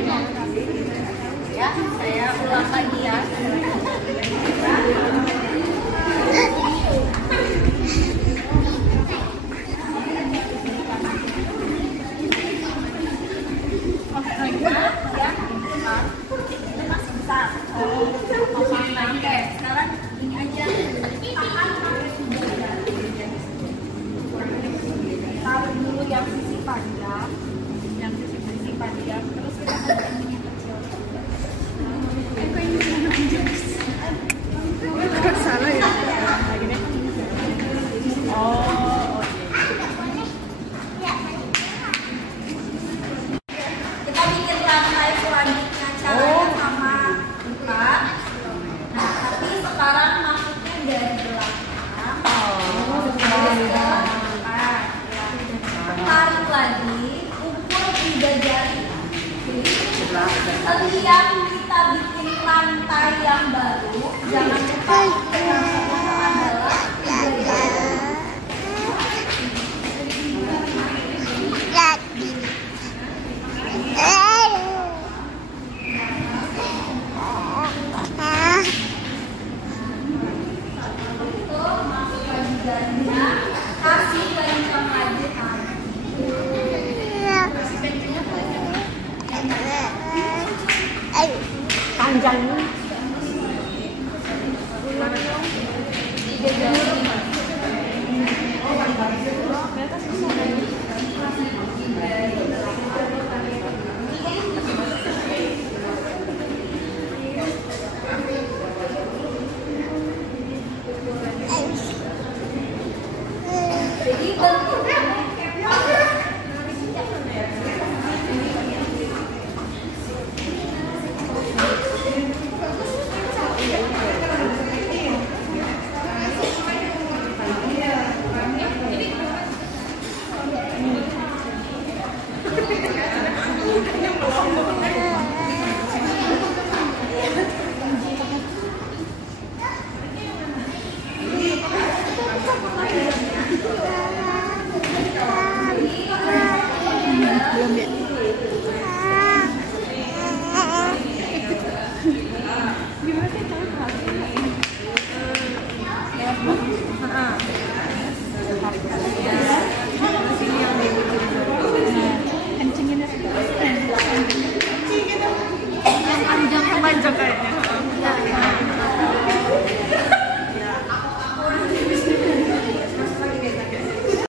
Ya, saya ulang lagi ya. Oke, sekarang ini aja tahan pakai sudah. Taruh dulu yang sisi panjang, terus kita akan ini kecil. Kok salah ya? Oh, Kita bikin rantai selanjutnya caranya sama buka. Nah, tapi sekarang masuknya dari belakang. Tarik lagi, ukur 3 jari. Setiap kita bikin rantai yang baru, jangan lupa adalah 3 jari. Masuk lagi jarinya, kasih kencang lagi. panjang